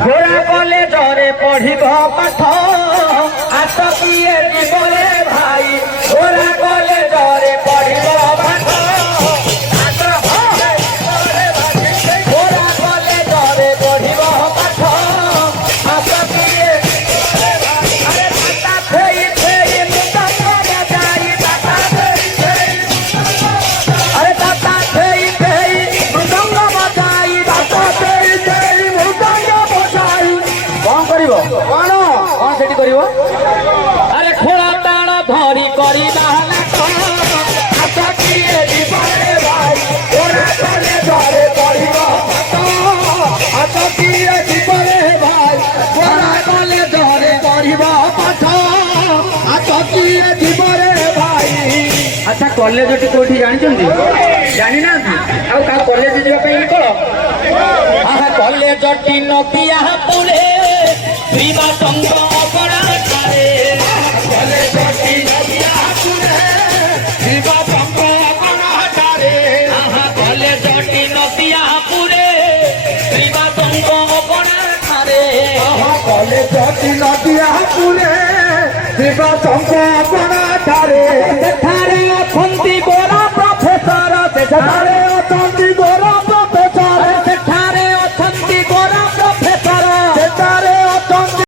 ঘোড়া কলেজরে পড়িব পাঠ আস কিয়ে জীবনে ভাই ঘোড়া কলেজরে পড়িব পাঠ ঘোড়া কলেজরে পড়িব পাঠ আস কিয়ে আরে খোড়া টাণ ধরি করি আচ্ছা কলেজটি কোটি জানিଛନ୍ତି জানি না ଆଉ କାହା କଲେଜ ଯିବା ପାଇଁ କଳ ଆହା କଲେଜଟି ନକିଆ ପୁରେ ଶ୍ରୀମା ସଂଘ ଅପରାଧରେ କଲେଜଟି ନକିଆ ପୁରେ ଶ୍ରୀମା ସଂଘ ଅପରାଧରେ ଆହା କଲେଜଟି ନକିଆ ପୁରେ ଶ୍ରୀମା ସଂଘ ଅପରାଧରେ ଆହା କଲେଜଟି ନକିଆ ପୁରେ ଶ୍ରୀମା ସଂଘ ଅପରାଧରେ ସେଠାରେ ଅଛନ୍ତି ବଡ଼ ପ୍ରଫେସର ସେଠାରେ